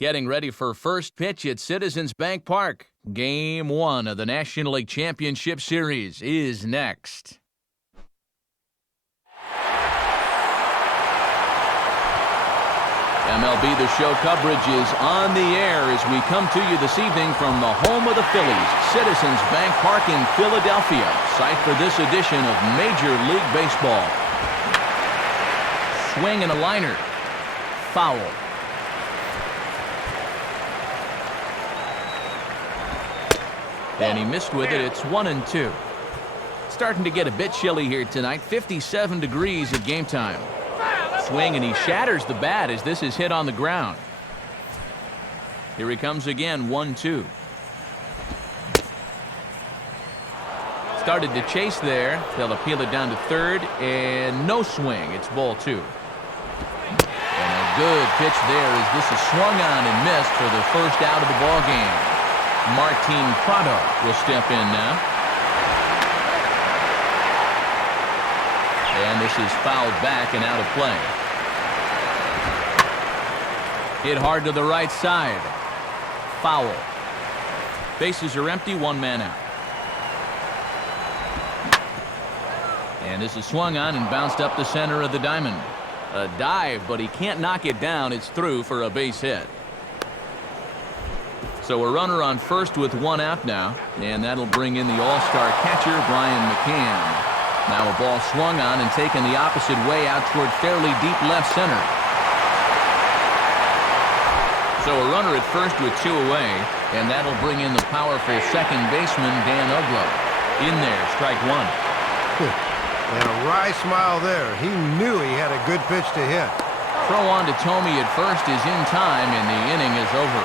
Getting ready for first pitch at Citizens Bank Park. Game 1 of the National League Championship Series is next. MLB The Show coverage is on the air as we come to you this evening from the home of the Phillies, Citizens Bank Park in Philadelphia, site for this edition of Major League Baseball. Swing and a liner. Foul. And he missed with it. It's 1-2. Starting to get a bit chilly here tonight. 57 degrees at game time. Swing, and he shatters the bat as this is hit on the ground. Here he comes again, 1-2. Started to chase there. They'll appeal it down to third, and no swing. It's ball 2. And a good pitch there as this is swung on and missed for the first out of the ball game. Martin Prado will step in now. And this is fouled back and out of play. Hit hard to the right side. Foul. Bases are empty, one man out. And this is swung on and bounced up the center of the diamond. A dive, but he can't knock it down. It's through for a base hit. So a runner on first with one out now, and that'll bring in the all-star catcher, Brian McCann. Now a ball swung on and taken the opposite way out toward fairly deep left center. So a runner at first with 2 away, and that'll bring in the powerful second baseman, Dan Uglow. In there, strike 1. And a wry smile there. He knew he had a good pitch to hit. Throw on to Tomey at first is in time, and the inning is over.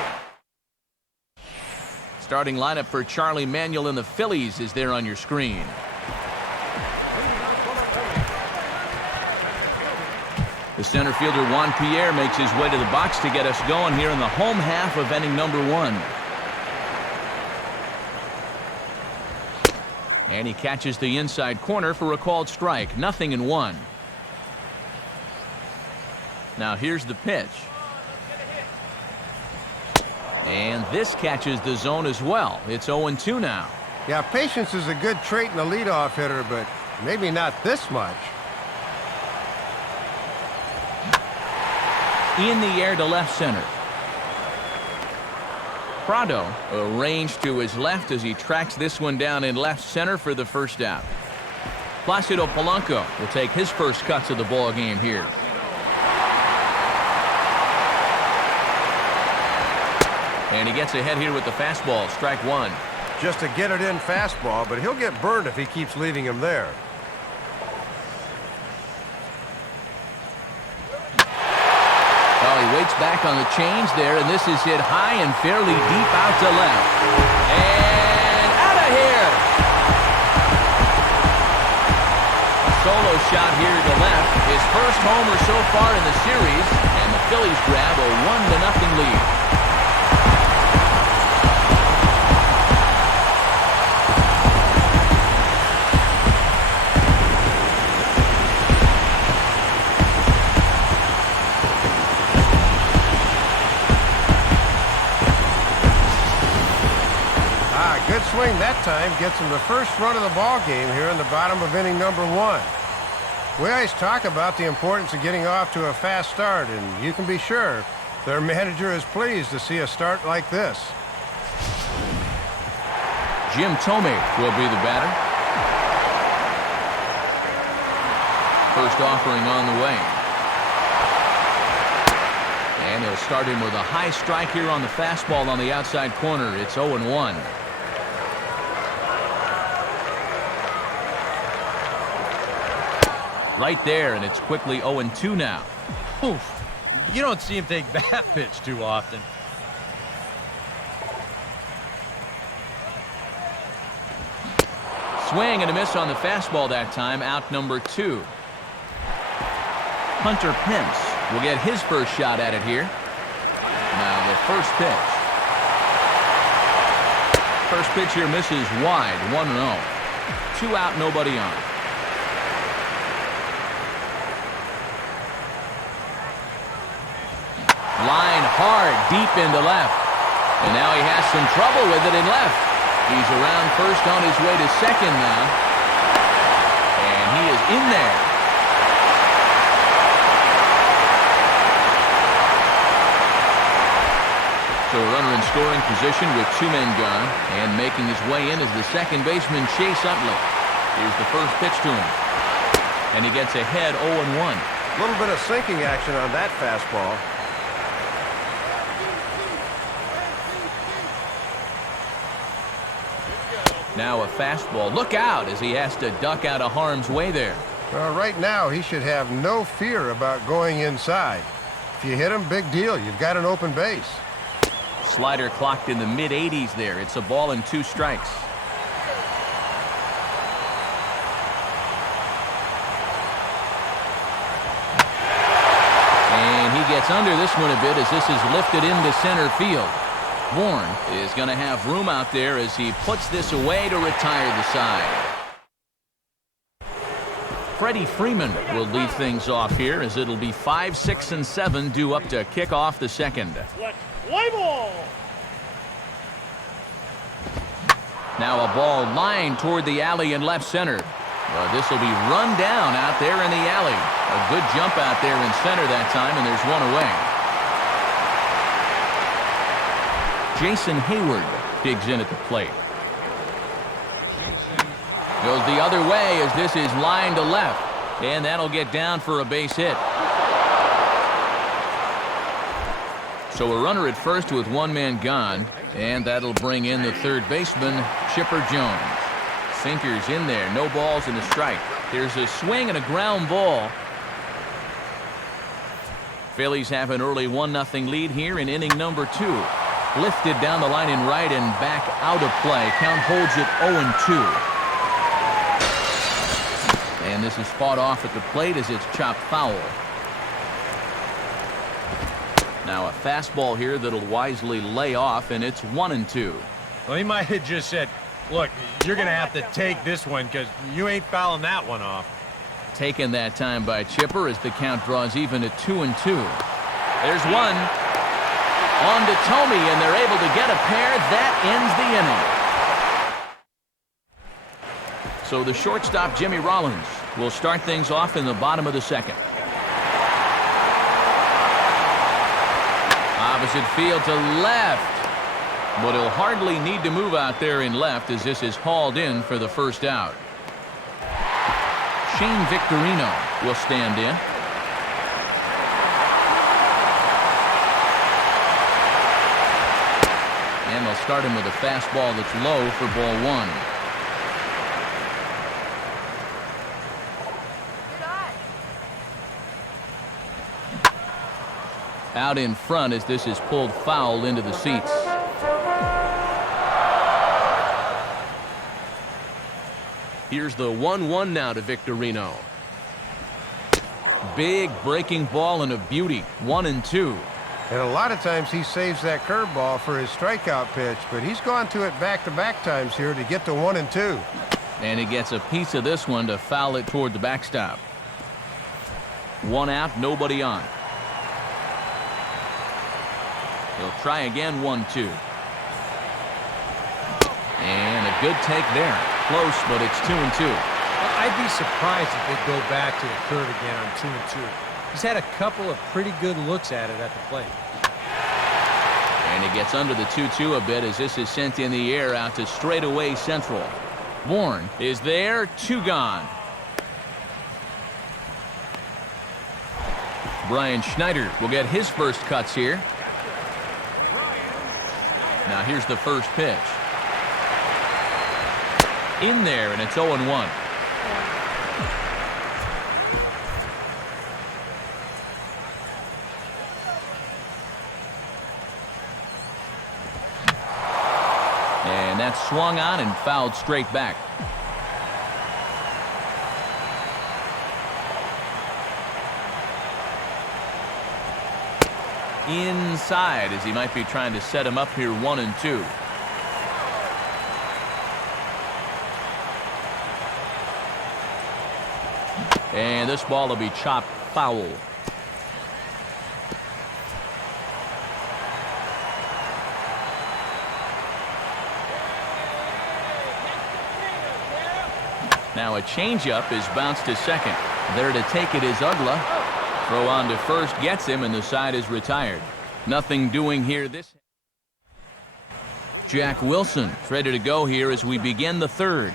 Starting lineup for Charlie Manuel and the Phillies is there on your screen. The center fielder Juan Pierre makes his way to the box to get us going here in the home half of inning number 1. And he catches the inside corner for a called strike. 0-1. Now here's the pitch. And this catches the zone as well. It's 0-2 now. Yeah, patience is a good trait in a leadoff hitter, but maybe not this much. In the air to left center. Prado arranged to his left as he tracks this one down in left center for the first out. Placido Polanco will take his first cuts of the ball game here. And he gets ahead here with the fastball, strike 1. Just a get it in fastball, but he'll get burned if he keeps leaving him there. Well, he waits back on the change there, and this is hit high and fairly deep out to left. And out of here! A solo shot here to left. His first homer so far in the series, and the Phillies grab a 1-0 lead. Good swing that time gets him the first run of the ball game here in the bottom of inning number 1. We always talk about the importance of getting off to a fast start, and you can be sure their manager is pleased to see a start like this. Jim Tomey will be the batter. First offering on the way. And he'll start him with a high strike here on the fastball on the outside corner. It's 0-1. Right there, and it's quickly 0-2 now. Oof. You don't see him take that pitch too often. Swing and a miss on the fastball that time, out number 2. Hunter Pence will get his first shot at it here. Now the first pitch. First pitch here misses wide, 1-0. 2 out, nobody on. Line hard deep into left. And now he has some trouble with it in left. He's around first on his way to second now. And he is in there. So a runner in scoring position with 2 men gone. And making his way in is the second baseman, Chase Utley. Here's the first pitch to him. And he gets ahead 0-1. A little bit of sinking action on that fastball. Now a fastball. Look out as he has to duck out of harm's way there. Well, right now he should have no fear about going inside. If you hit him, big deal. You've got an open base. Slider clocked in the mid-80s there. It's a ball and 2 strikes. And he gets under this one a bit as this is lifted into center field. Bourne is going to have room out there as he puts this away to retire the side. Freddie Freeman will lead things off here as it'll be 5, 6, and 7 due up to kick off the second. Play ball. Now a ball lined toward the alley in left center. This will be run down out there in the alley. A good jump out there in center that time, and there's one away. Jason Hayward digs in at the plate. Goes the other way as this is lined to left. And that'll get down for a base hit. So a runner at first with 1 man gone. And that'll bring in the third baseman, Chipper Jones. Sinkers in there. No balls and a strike. There's a swing and a ground ball. Phillies have an early 1-0 lead here in inning number 2. Lifted down the line in right and back out of play. Count holds it 0-2. And this is fought off at the plate as it's chopped foul. Now a fastball here that'll wisely lay off, and it's 1-2. Well, he might have just said, look, you're going to have to take this one because you ain't fouling that one off. Taken that time by Chipper as the count draws even at 2-2. There's one. On to Tomey, and they're able to get a pair. That ends the inning. So the shortstop, Jimmy Rollins, will start things off in the bottom of the second. Opposite field to left. But he'll hardly need to move out there in left as this is hauled in for the first out. Shane Victorino will stand in. And they'll start him with a fastball that's low for ball 1. Out in front as this is pulled foul into the seats. Here's the 1-1 now to Victorino. Big breaking ball and a beauty. 1-2. And a lot of times he saves that curveball for his strikeout pitch, but he's gone to it back-to-back times here to get to 1-2. And he gets a piece of this one to foul it toward the backstop. 1 out, nobody on. He'll try again, 1-2. And a good take there. Close, but it's 2-2. Well, I'd be surprised if they go back to the curve again on 2-2. He's had a couple of pretty good looks at it at the plate. And he gets under the 2-2 a bit as this is sent in the air out to straightaway central. Bourne is there, 2 gone. Brian Schneider will get his first cuts here. Now here's the first pitch. In there, and it's 0-1. And that's swung on and fouled straight back. Inside as he might be trying to set him up here 1-2. And this ball will be chopped foul. Now a changeup is bounced to second. There to take it is Ugla. Throw on to first gets him, and the side is retired. Nothing doing here this. Jack Wilson ready to go here as we begin the third.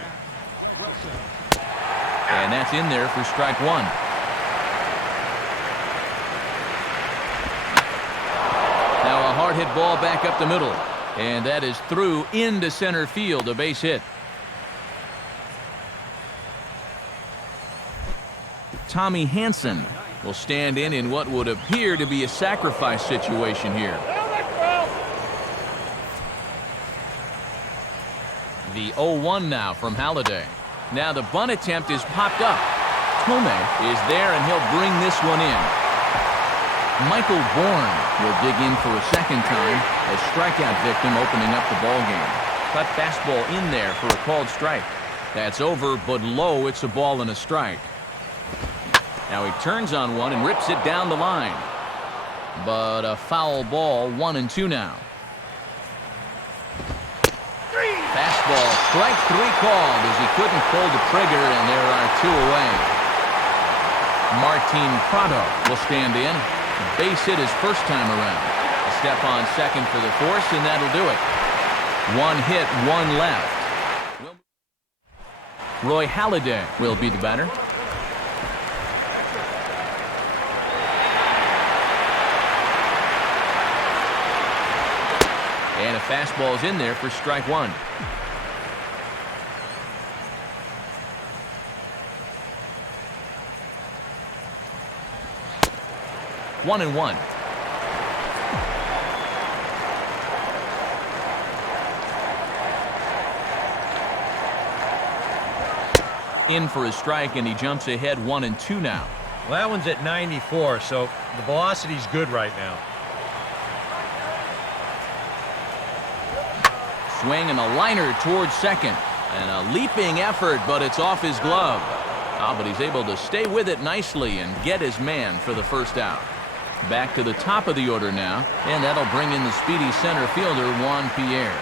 And that's in there for strike one. Now a hard hit ball back up the middle. And that is through into center field, a base hit. Tommy Hanson will stand in what would appear to be a sacrifice situation here. The 0-1 now from Halladay. Now the bunt attempt is popped up. Tome is there, and he'll bring this one in. Michael Bourne will dig in for a second time, a strikeout victim opening up the ball game. Cut fastball in there for a called strike. That's over, but low. It's a ball and a strike. Now he turns on one and rips it down the line. But a foul ball, 1-2 now. Fastball, strike three called as he couldn't pull the trigger, and there are two away. Martin Prado will stand in. Base hit his first time around. A step on second for the force, and that'll do it. One hit, one left. Roy Halladay will be the batter. And a fastball is in there for strike one. One and one. In for a strike, and he jumps ahead 1-2 now. Well, that one's at 94, so the velocity's good right now. Swing and a liner towards second. And a leaping effort, but it's off his glove. But he's able to stay with it nicely and get his man for the first out. Back to the top of the order now, and that'll bring in the speedy center fielder, Juan Pierre.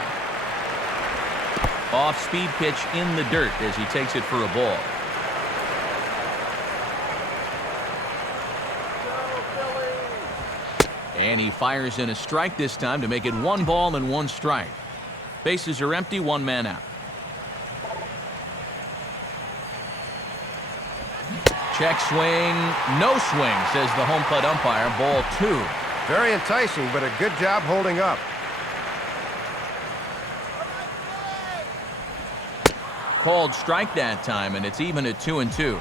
Off-speed pitch in the dirt as he takes it for a ball. And he fires in a strike this time to make it 1 ball and 1 strike. Bases are empty, 1 man out. Check swing, no swing, says the home plate umpire. Ball 2. Very enticing, but a good job holding up. Called strike that time, and it's even at 2-2.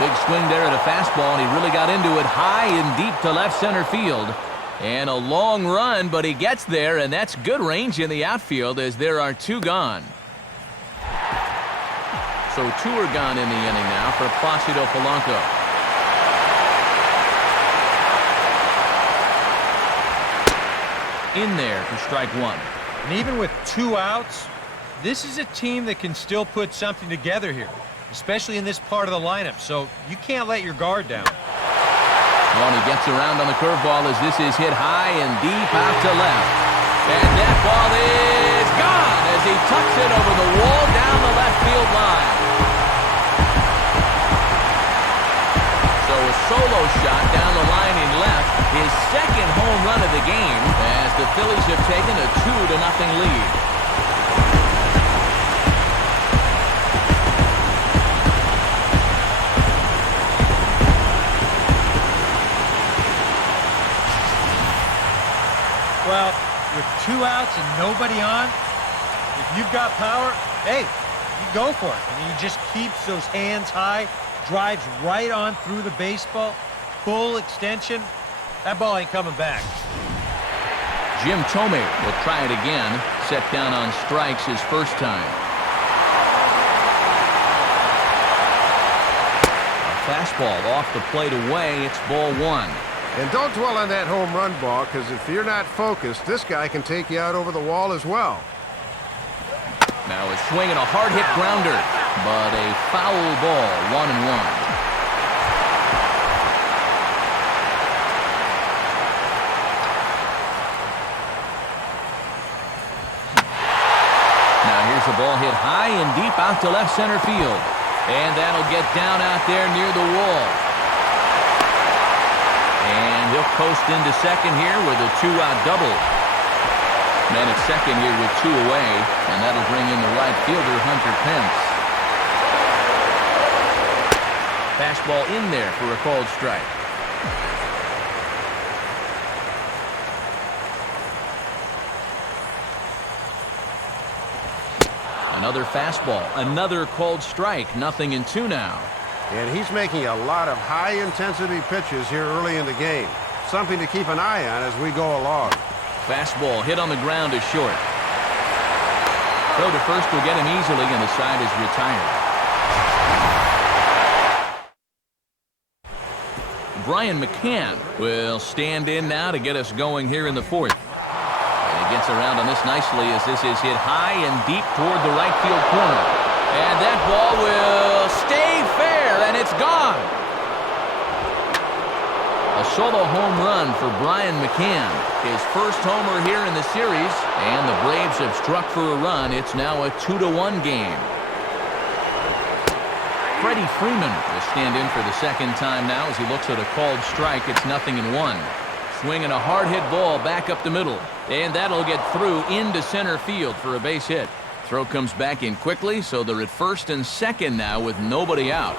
Big swing there at a fastball, and he really got into it high and deep to left center field. And a long run, but he gets there, and that's good range in the outfield as there are 2 gone. So 2 are gone in the inning now for Placido Polanco. In there for strike 1. And even with 2 outs, this is a team that can still put something together here, especially in this part of the lineup, so you can't let your guard down. Oh, and he gets around on the curveball as this is hit high and deep out to left. And that ball is gone as he tucks it over the wall down the left field line. So a solo shot down the line in left, his second home run of the game as the Phillies have taken a 2-0 lead. Well, with 2 outs and nobody on, if you've got power, hey, you go for it. I mean, he just keeps those hands high, drives right on through the baseball, full extension. That ball ain't coming back. Jim Thome will try it again, set down on strikes his first time. A fastball off the plate away, it's ball 1. And don't dwell on that home run ball, because if you're not focused, this guy can take you out over the wall as well. Now a swing and a hard hit grounder, but a foul ball, 1-1. Here's a ball hit high and deep out to left center field. And that'll get down out there near the wall. And he'll coast into second here with a 2-out double. Man at second here with 2 away, and that'll bring in the right fielder, Hunter Pence. Fastball in there for a called strike. Another fastball, another called strike, 0-2 now. And he's making a lot of high-intensity pitches here early in the game. Something to keep an eye on as we go along. Fastball hit on the ground is short. Throw to first will get him easily, and the side is retired. Brian McCann will stand in now to get us going here in the 4th. Gets around on this nicely as this is hit high and deep toward the right field corner. And that ball will stay fair, and it's gone. A solo home run for Brian McCann. His first homer here in the series, and the Braves have struck for a run. It's now a 2-1 game. Freddie Freeman will stand in for the second time now as he looks at a called strike. It's 0-1. Swinging a hard hit ball back up the middle, and that'll get through into center field for a base hit. Throw comes back in quickly, so they're at first and second now with nobody out.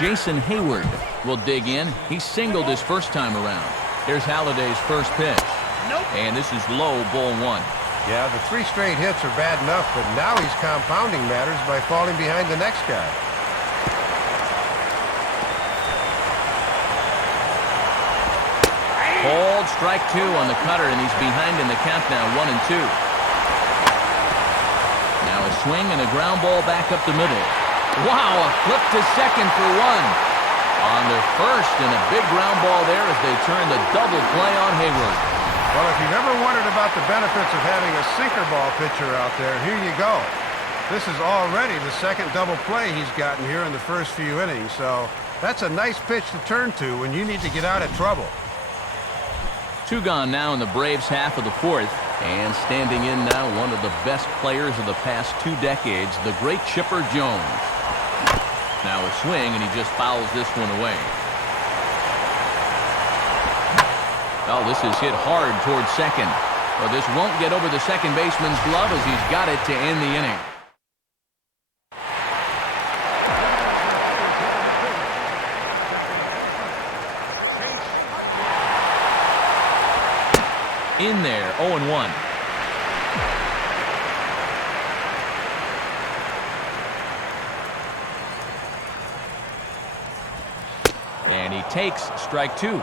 Jason Hayward will dig in. He singled his first time around. Here's Halliday's first pitch. And this is low, ball 1. Yeah, the 3 straight hits are bad enough, but now he's compounding matters by falling behind the next guy. Called strike 2 on the cutter, and he's behind in the count now, 1-2. Now a swing and a ground ball back up the middle. Wow, a flip to second for 1. On the first, and a big ground ball there as they turn the double play on Hayward. Well, if you've ever wondered about the benefits of having a sinker ball pitcher out there, here you go. This is already the second double play he's gotten here in the first few innings, so that's a nice pitch to turn to when you need to get out of trouble. 2 gone now in the Braves half of the 4th, and standing in now one of the best players of the past 2 decades, the great Chipper Jones. Now a swing, and he just fouls this one away. Oh, this is hit hard towards second. Well, this won't get over the second baseman's glove as he's got it to end the inning. In there, 0-1. And he takes strike 2.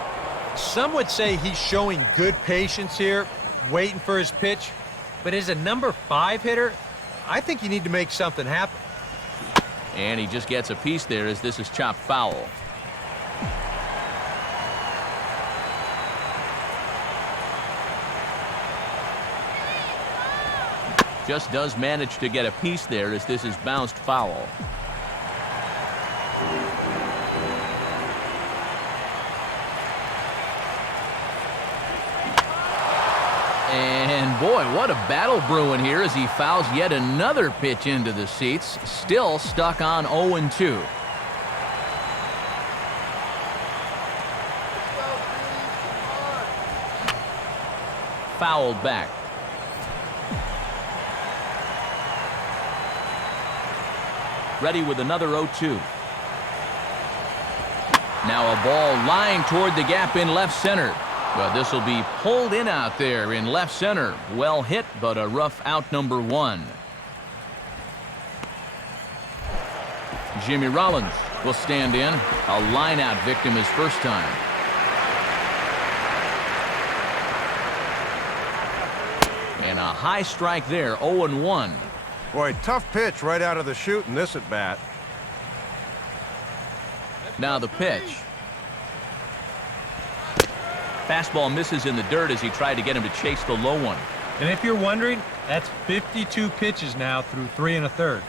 Some would say he's showing good patience here, waiting for his pitch. But as a number 5 hitter, I think you need to make something happen. And he just gets a piece there as this is chopped foul. Just does manage to get a piece there as this is bounced foul. And boy, what a battle brewing here as he fouls yet another pitch into the seats. Still stuck on 0-2. Fouled back. Ready with another 0-2. Now a ball lying toward the gap in left center. But this will be pulled in out there in left center. Well hit, but a rough out, number 1. Jimmy Rollins will stand in. A line-out victim his first time. And a high strike there, 0-1. Boy, tough pitch right out of the chute in this at-bat. Now the pitch. Fastball misses in the dirt as he tried to get him to chase the low one. And if you're wondering, that's 52 pitches now through 3 1/3.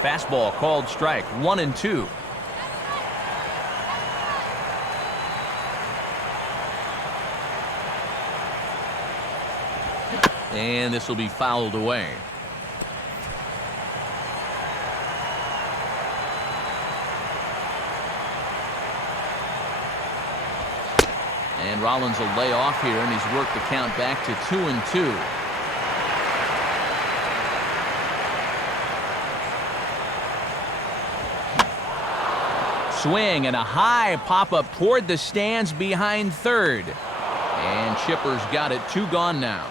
Fastball called strike, 1-2. And this will be fouled away. And Rollins will lay off here, and he's worked the count back to 2-2. Swing and a high pop-up toward the stands behind third. And Chipper's got it. 2 gone now.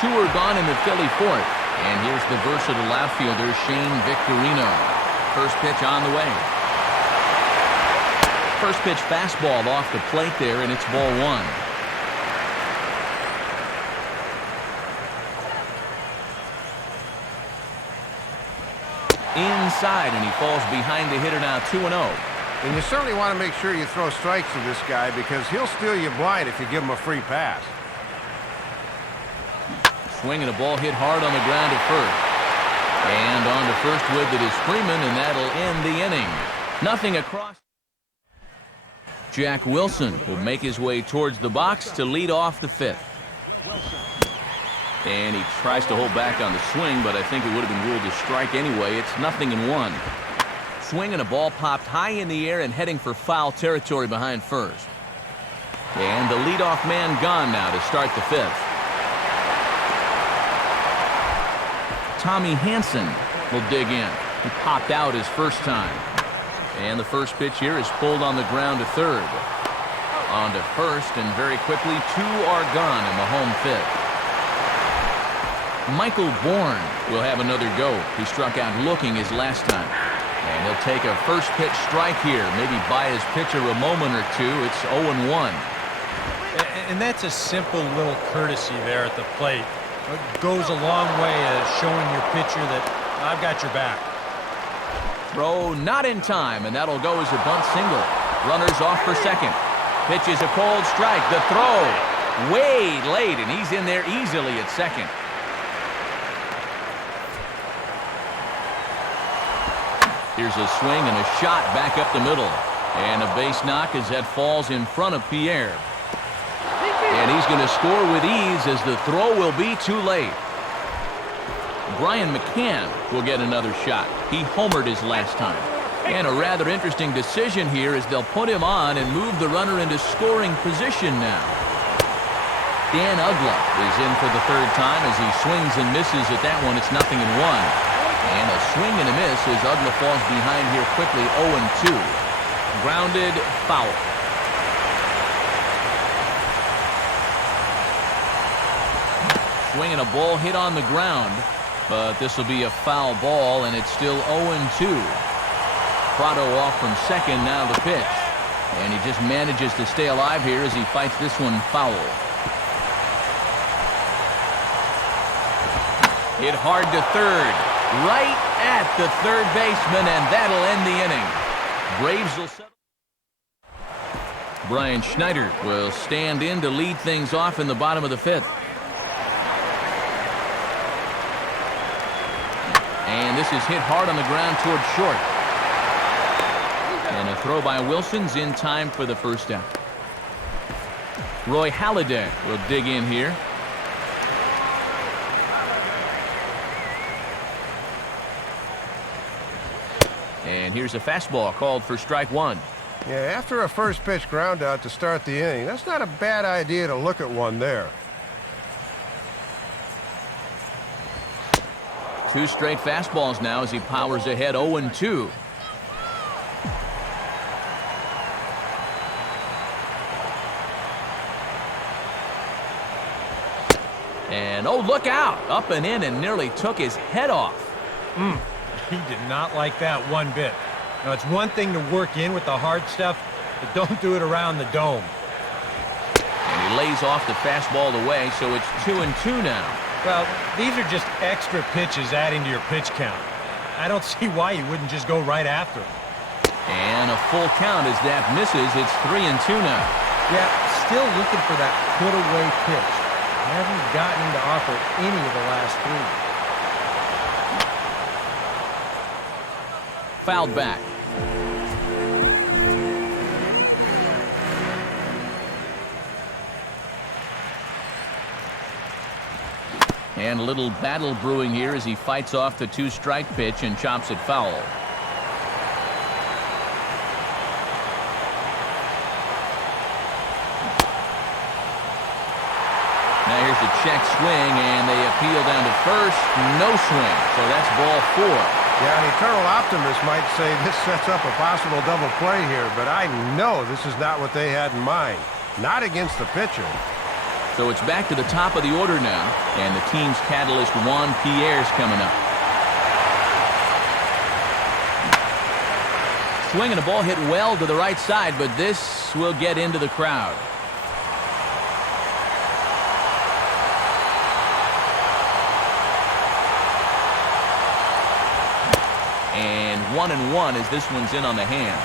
2 are gone in the Philly fourth. And here's the versatile outfielder, Shane Victorino. First pitch on the way. First pitch fastball off the plate there, and it's ball 1. Inside, and he falls behind the hitter now. 2-0. And you certainly want to make sure you throw strikes to this guy because he'll steal you blind if you give him a free pass. Swinging a ball hit hard on the ground at first. And on to first with it is Freeman, and that'll end the inning. Nothing across. Jack Wilson will make his way towards the box to lead off the 5th. And he tries to hold back on the swing, but I think it would have been ruled a strike anyway. It's 0-1. Swing and a ball popped high in the air and heading for foul territory behind first. And the leadoff man gone now to start the 5th. Tommy Hansen will dig in. He popped out his first time. And the first pitch here is pulled on the ground to third. On to first, and very quickly 2 are gone in the home 5th. Michael Bourne will have another go. He struck out looking his last time. And he'll take a first pitch strike here. Maybe buy his pitcher a moment or two. It's 0-1. And that's a simple little courtesy there at the plate. It goes a long way as showing your pitcher that I've got your back. Throw not in time, and that'll go as a bunt single. Runners off for second. Pitch is a cold strike. The throw way late, and he's in there easily at second. Here's a swing and a shot back up the middle. And a base knock as that falls in front of Pierre. And he's going to score with ease as the throw will be too late. Brian McCann will get another shot. He homered his last time. And a rather interesting decision here as they'll put him on and move the runner into scoring position now. Dan Ugla is in for the 3rd time as he swings and misses at that one. It's 0-1. And a swing and a miss as Ugla falls behind here quickly. 0-2. Grounded, foul. Swinging a ball hit on the ground. But this will be a foul ball, and it's still 0-2. Prado off from second, now the pitch. And he just manages to stay alive here as he fights this one foul. Hit hard to third. Right at the third baseman, and that'll end the inning. Braves will settle. Brian Schneider will stand in to lead things off in the bottom of the 5th. And this is hit hard on the ground toward short. And a throw by Wilson's in time for the first out. Roy Halladay will dig in here. And here's a fastball called for strike 1. Yeah, after a first pitch ground out to start the inning, that's not a bad idea to look at one there. 2 straight fastballs now as he powers ahead 0-2. And oh, look out! Up and in and nearly took his head off. He did not like that one bit. Now, it's one thing to work in with the hard stuff, but don't do it around the dome. And he lays off the fastball away, so it's 2-2 now. Well, these are just extra pitches adding to your pitch count. I don't see why you wouldn't just go right after them. And a full count as that misses. It's 3-2 now. Yeah, still looking for that put-away pitch. Hasn't gotten to offer any of the last 3. Fouled back. And a little battle brewing here as he fights off the 2-strike pitch and chops it foul. Now here's the check swing, and they appeal down to first. No swing, so that's ball 4. Yeah, an eternal optimist might say this sets up a possible double play here, but I know this is not what they had in mind. Not against the pitcher. So it's back to the top of the order now, and the team's catalyst Juan Pierre's coming up. Swinging a ball hit well to the right side, but this will get into the crowd. And 1-1 as this one's in on the hands.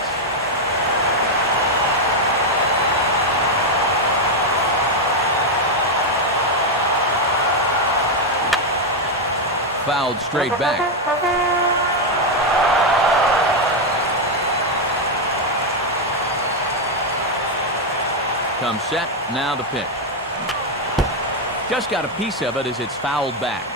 Fouled straight back. Comes set, now the pitch. Just got a piece of it as it's fouled back.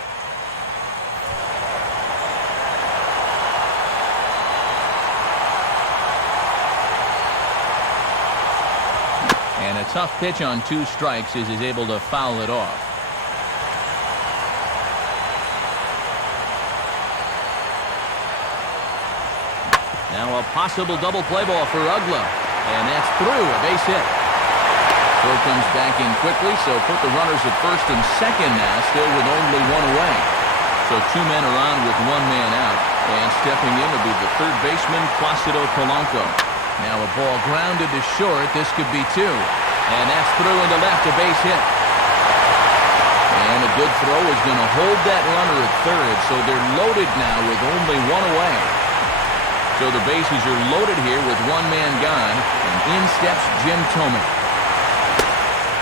And a tough pitch on 2 strikes as he's able to foul it off. Now a possible double play ball for Ugla. And that's through, a base hit. Throw comes back in quickly, so put the runners at first and second now, still with only 1 away. So 2 men are on with 1 man out. And stepping in will be the third baseman, Placido Polanco. Now a ball grounded to short. This could be 2. And that's through into left, a base hit. And a good throw is going to hold that runner at third, so they're loaded now with only 1 away. So the bases are loaded here with 1 man gone, and in steps Jim Thome.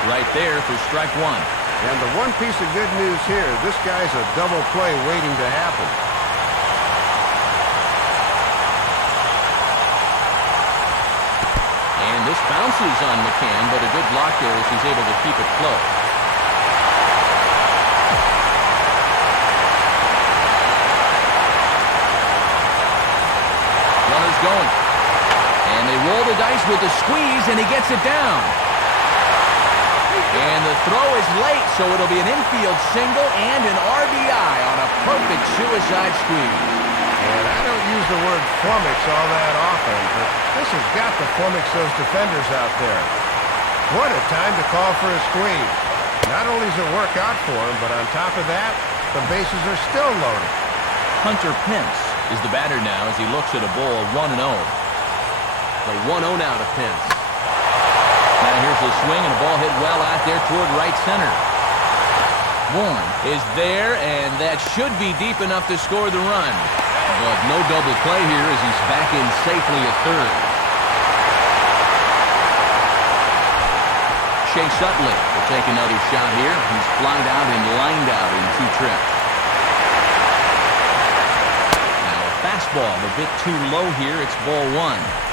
Right there for strike 1. And the one piece of good news here, this guy's a double play waiting to happen. And this bounces on McCann, but a good block there as he's able to keep it close. Runner's going. And they roll the dice with the squeeze, and he gets it down. And the throw is late, so it'll be an infield single and an RBI on a perfect suicide squeeze. And I don't use the word flummox all that often, but this has got to flummox those defenders out there. What a time to call for a squeeze. Not only does it work out for him, but on top of that, the bases are still loaded. Hunter Pence is the batter now as he looks at a ball 1-0. The 1-0 now to Pence. Now here's the swing and a ball hit well out there toward right center. Bourne is there, and that should be deep enough to score the run. But no double play here as he's back in safely at third. Chase Utley will take another shot here. He's flied out and lined out in 2 trips. Now a fastball a bit too low here. It's ball 1.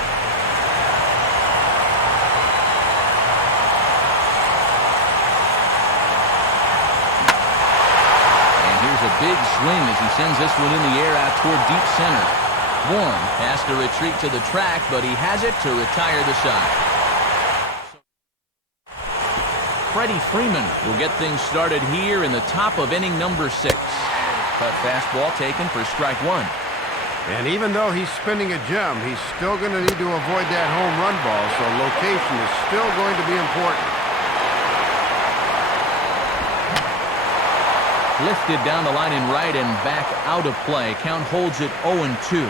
A big swing as he sends this one in the air out toward deep center. Bourne has to retreat to the track, but he has it to retire the side. Freddie Freeman will get things started here in the top of inning number 6. Cut fastball taken for strike 1. And even though he's spinning a gem, he's still going to need to avoid that home run ball, so location is still going to be important. Lifted down the line in right and back out of play. Count holds it 0-2.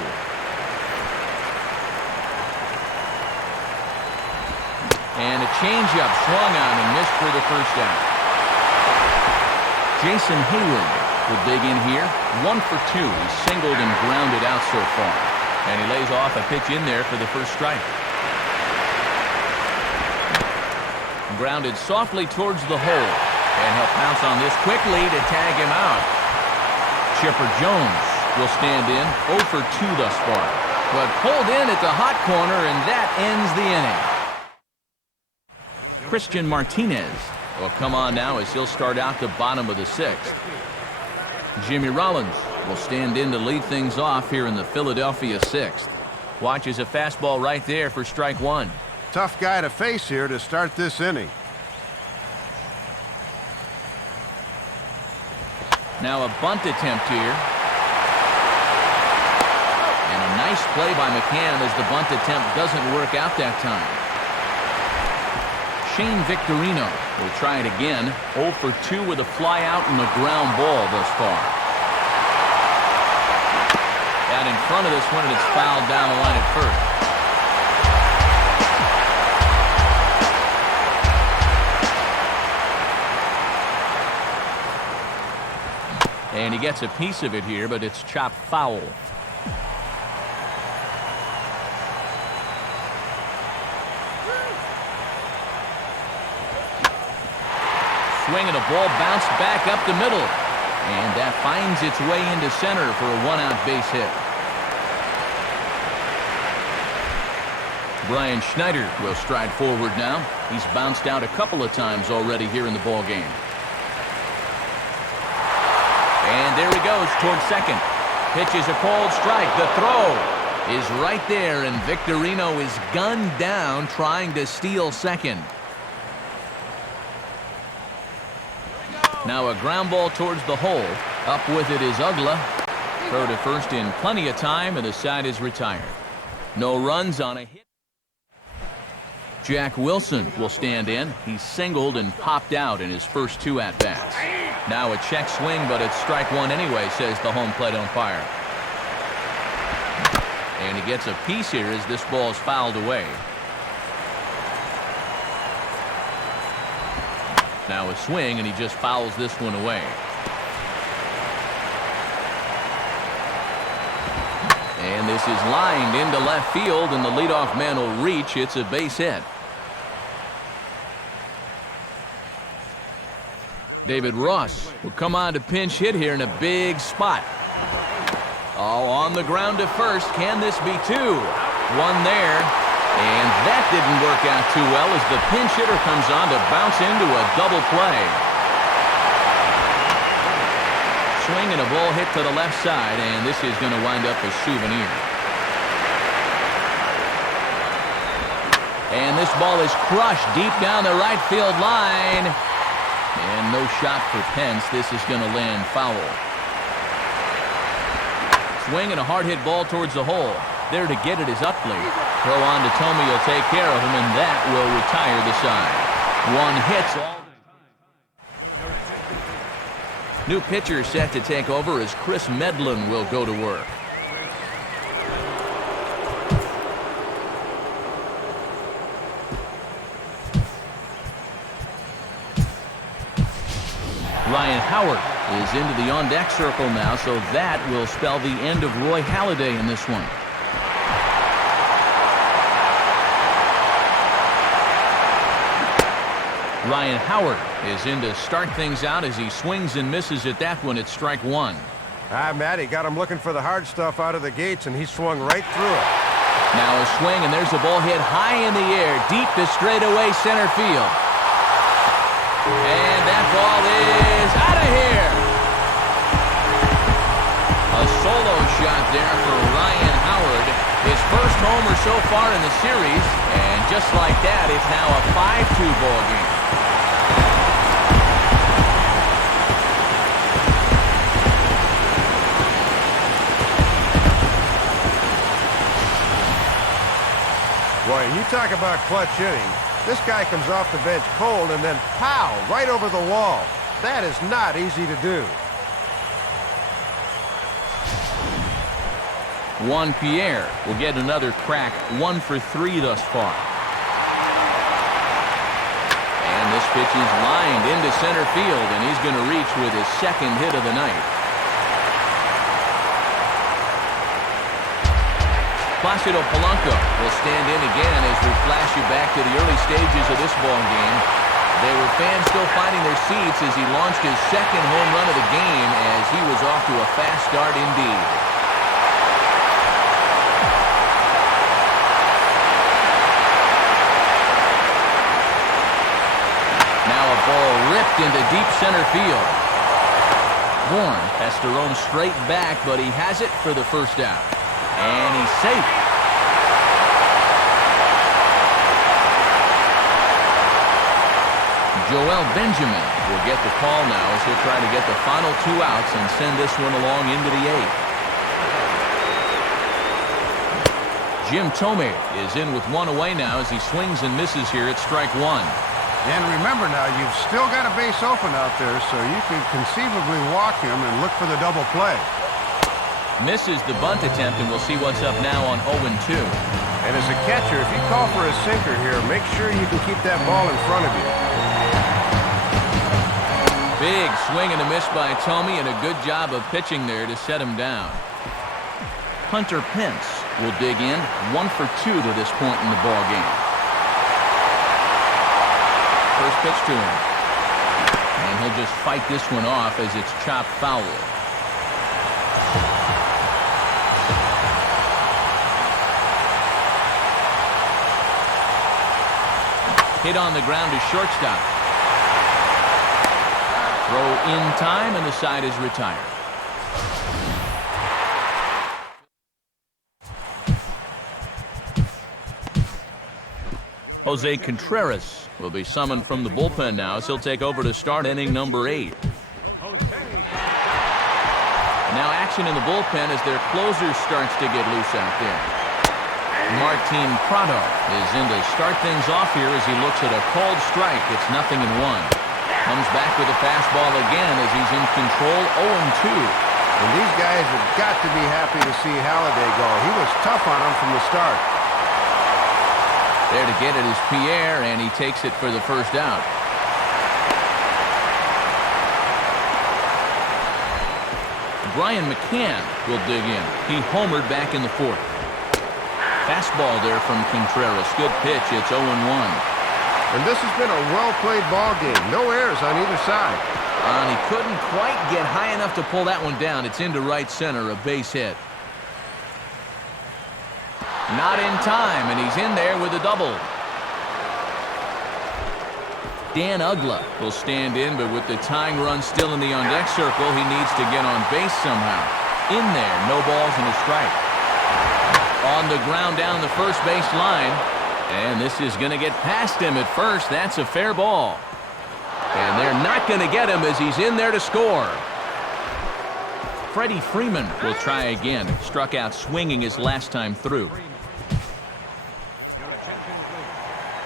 And a changeup swung on and missed for the first out. Jason Hayward will dig in here. 1 for 2. He's singled and grounded out so far. And he lays off a pitch in there for the first strike. Grounded softly towards the hole. And he'll pounce on this quickly to tag him out. Chipper Jones will stand in 0 for 2 thus far. But pulled in at the hot corner, and that ends the inning. Christian Martinez will come on now as he'll start out the bottom of the 6th. Jimmy Rollins will stand in to lead things off here in the Philadelphia 6th. Watches a fastball right there for strike one. Tough guy to face here to start this inning. Now a bunt attempt here. And a nice play by McCann as the bunt attempt doesn't work out that time. Shane Victorino will try it again. 0 for 2 with a fly out and a ground ball thus far. Out in front of this one, and it's fouled down the line at first. And he gets a piece of it here, but it's chopped foul. Swing and a ball bounced back up the middle. And that finds its way into center for a one-out base hit. Brian Schneider will stride forward now. He's bounced out a couple of times already here in the ballgame. And there he goes towards second. Pitches a cold strike. The throw is right there, and Victorino is gunned down trying to steal second. Now a ground ball towards the hole. Up with it is Ugla. Throw to first in plenty of time, and the side is retired. No runs on a hit. Jack Wilson will stand in. He's singled and popped out in his first 2 at-bats. Now a check swing, but it's strike one anyway, says the home plate umpire. And he gets a piece here as this ball is fouled away. Now a swing, and he just fouls this one away. And this is lined into left field, and the leadoff man will reach. It's a base hit. David Ross will come on to pinch hit here in a big spot. Oh, on the ground to first. Can this be 2? One there. And that didn't work out too well as the pinch hitter comes on to bounce into a double play. Swing and a ball hit to the left side, and this is going to wind up a souvenir. And this ball is crushed deep down the right field line. And no shot for Pence. This is going to land foul. Swing and a hard hit ball towards the hole. There to get it is Utley. Throw on to Tomey will take care of him, and that will retire the side. One hits all. New pitcher set to take over as Chris Medlin will go to work. Ryan Howard is into the on-deck circle now, so that will spell the end of Roy Halladay in this one. Ryan Howard is in to start things out as he swings and misses at that one. It's strike one. Matty got him looking for the hard stuff out of the gates, and he swung right through it. Now a swing, and there's a ball hit high in the air, deep to straightaway center field. And that ball is out of here. A solo shot there for Ryan Howard. His first homer so far in the series. And just like that, it's now a 5-2 ball game. Boy, you talk about clutch hitting. This guy comes off the bench cold and then pow, right over the wall. That is not easy to do. Juan Pierre will get another crack, 1 for 3 thus far. And this pitch is lined into center field, and he's going to reach with his second hit of the night. Placido Polanco will stand in again as we flash you back to the early stages of this ball game. There were fans still finding their seats as he launched his second home run of the game as he was off to a fast start indeed. Now a ball ripped into deep center field. form. Has to roam straight back, but he has it for the first out. And he's safe. Joel Benjamin will get the call now as he'll try to get the final 2 outs and send this one along into the 8th. Jim Thome is in with 1 away now as he swings and misses here at strike 1. And remember now, you've still got a base open out there, so you could conceivably walk him and look for the double play. Misses the bunt attempt, and we'll see what's up now on 0-2. And as a catcher, if you call for a sinker here, make sure you can keep that ball in front of you. Big swing and a miss by Thome, and a good job of pitching there to set him down. Hunter Pence will dig in, 1 for 2 to this point in the ball game. First pitch to him. And he'll just fight this one off as it's chopped foul. Hit on the ground to shortstop. Throw in time, and the side is retired. Jose Contreras will be summoned from the bullpen now as he'll take over to start inning number 8. Now action in the bullpen as their closer starts to get loose out there. Martin Prado is in to start things off here as he looks at a called strike. It's 0-1. Comes back with a fastball again as he's in control, 0-2. And these guys have got to be happy to see Halladay go. He was tough on them from the start. There to get it is Pierre, and he takes it for the first out. Brian McCann will dig in. He homered back in the 4th. Fastball there from Contreras. Good pitch. It's 0-1. And this has been a well-played ball game. No errors on either side. And he couldn't quite get high enough to pull that one down. It's into right center, a base hit. Not in time, and he's in there with a double. Dan Ugla will stand in, but with the tying run still in the on-deck circle, he needs to get on base somehow. In there, no balls and a strike. On the ground down the first base line, and this is going to get past him at first. That's a fair ball. And they're not going to get him as he's in there to score. Freddie Freeman will try again. Struck out swinging his last time through.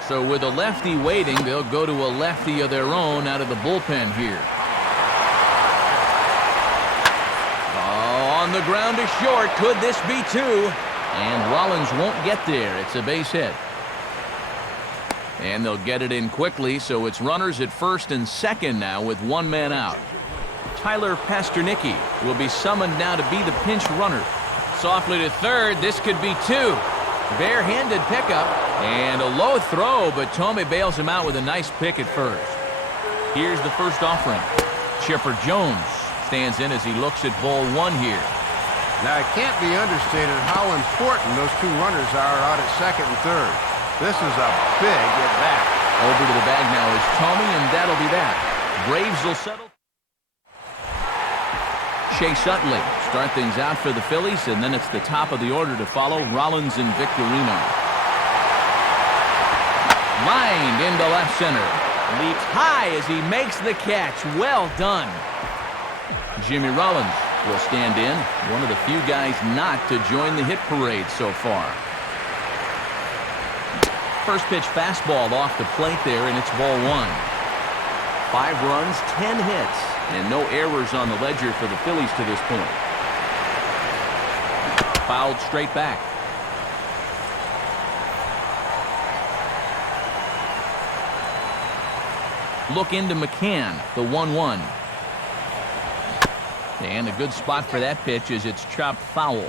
So with a lefty waiting, they'll go to a lefty of their own out of the bullpen here. On the ground to short. Could this be 2? And Rollins won't get there. It's a base hit. And they'll get it in quickly, so it's runners at first and second now with 1 man out. Tyler Pasternicki will be summoned now to be the pinch runner. Softly to third. This could be 2. Bare-handed pickup and a low throw, but Thome bails him out with a nice pick at first. Here's the first offering. Chipper Jones stands in as he looks at ball 1 here. Now, it can't be understated how important those 2 runners are out at second and third. This is a big at-bat. Over to the bag now is Thome, and that'll be that. Braves will settle. Chase Utley start things out for the Phillies, and then it's the top of the order to follow, Rollins and Victorino. Lined into left center. Leaps high as he makes the catch. Well done. Jimmy Rollins will stand in, one of the few guys not to join the hit parade so far. First pitch fastball off the plate there, and it's ball 1. 5 runs, 10 hits, and no errors on the ledger for the Phillies to this point. Fouled straight back. Look into McCann, the 1-1. And a good spot for that pitch as it's chopped foul.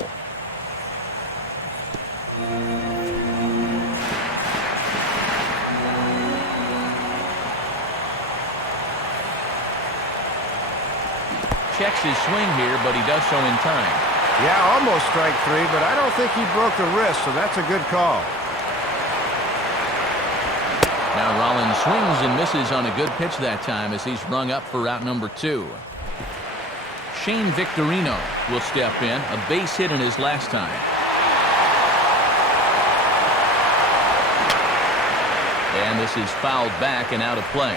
Checks his swing here, but he does so in time. Yeah, almost strike 3, but I don't think he broke the wrist, so that's a good call. Now Rollins swings and misses on a good pitch that time as he's rung up for out number 2. Shane Victorino will step in, a base hit in his last time. And this is fouled back and out of play.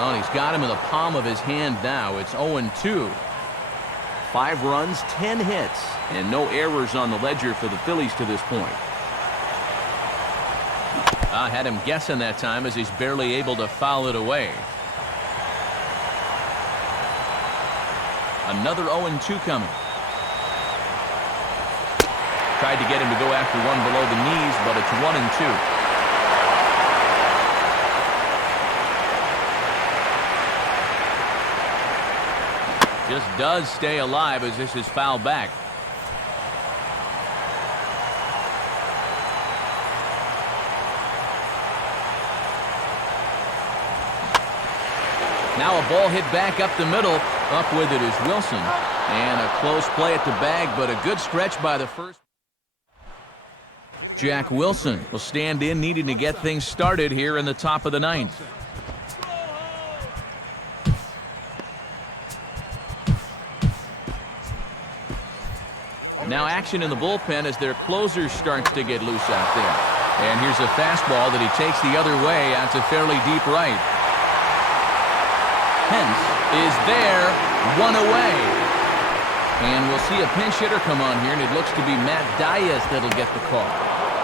Oh, and he's got him in the palm of his hand now. It's 0-2. 5 runs, 10 hits, and no errors on the ledger for the Phillies to this point. I had him guessing that time as he's barely able to foul it away. Another 0-2 coming. Tried to get him to go after one below the knees, but it's 1-2. Just does stay alive as this is fouled back. Now a ball hit back up the middle. Up with it is Wilson. And a close play at the bag, but a good stretch by the first. Jack Wilson will stand in, needing to get things started here in the top of the 9th. Now action in the bullpen as their closer starts to get loose out there. And here's a fastball that he takes the other way out to fairly deep right. Pence is there, 1 away. And we'll see a pinch hitter come on here, and it looks to be Matt Diaz that'll get the call.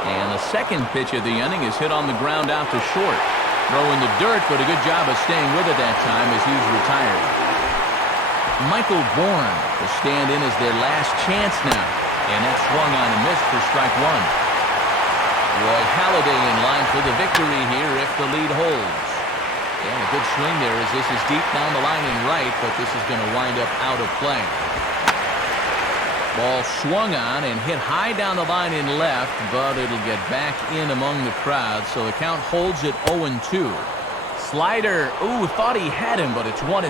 And the second pitch of the inning is hit on the ground out to short. Throwing the dirt, but a good job of staying with it that time as he's retired. Michael Bourne will stand in as their last chance now. And that's swung on and missed for strike 1. Roy Halladay in line for the victory here if the lead holds. And a good swing there as this is deep down the line in right, but this is going to wind up out of play. Ball swung on and hit high down the line in left, but it'll get back in among the crowd, so the count holds at 0-2. Slider, ooh, thought he had him, but it's 1-2.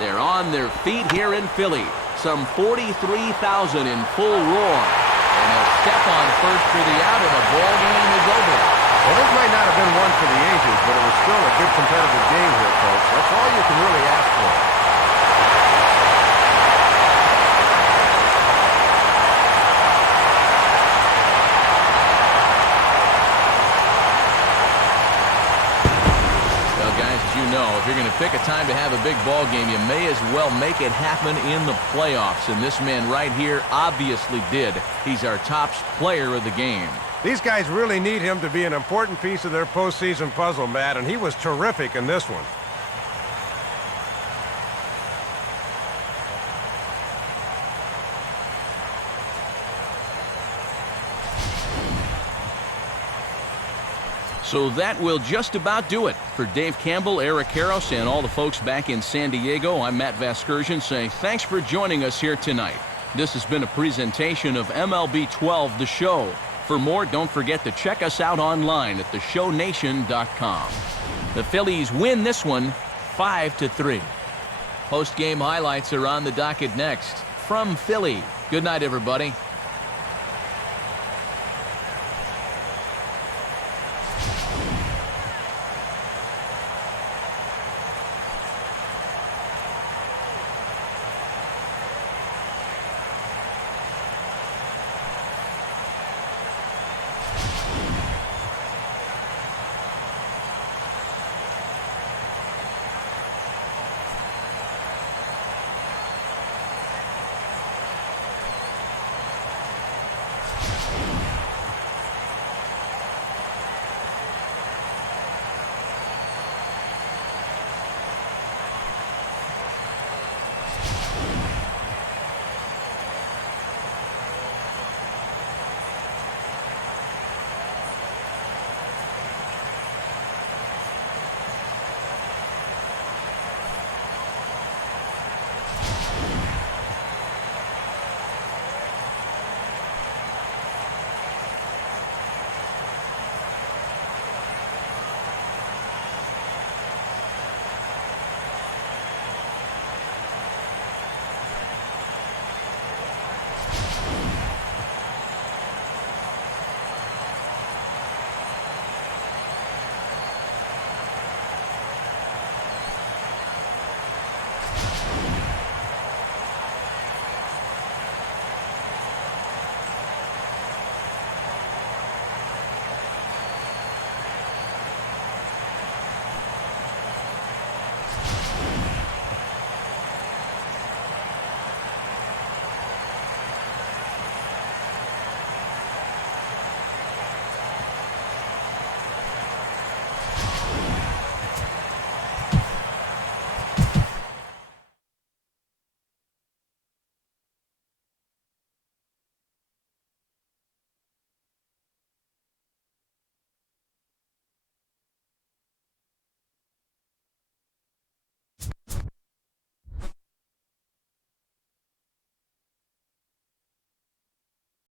They're on their feet here in Philly. Some 43,000 in full roar. And he'll step on first for the out, and the ball game is over. Well, this might not have been one for the ages, but it was still a good competitive game here, folks. That's all you can really ask for. If you're going to pick a time to have a big ball game, you may as well make it happen in the playoffs. And this man right here obviously did. He's our top player of the game. These guys really need him to be an important piece of their postseason puzzle, Matt, and he was terrific in this one. So that will just about do it. For Dave Campbell, Eric Karros, and all the folks back in San Diego, I'm Matt Vasgersian saying thanks for joining us here tonight. This has been a presentation of MLB 12, The Show. For more, don't forget to check us out online at theshownation.com. The Phillies win this one 5-3. Post-game highlights are on the docket next. From Philly, good night, everybody.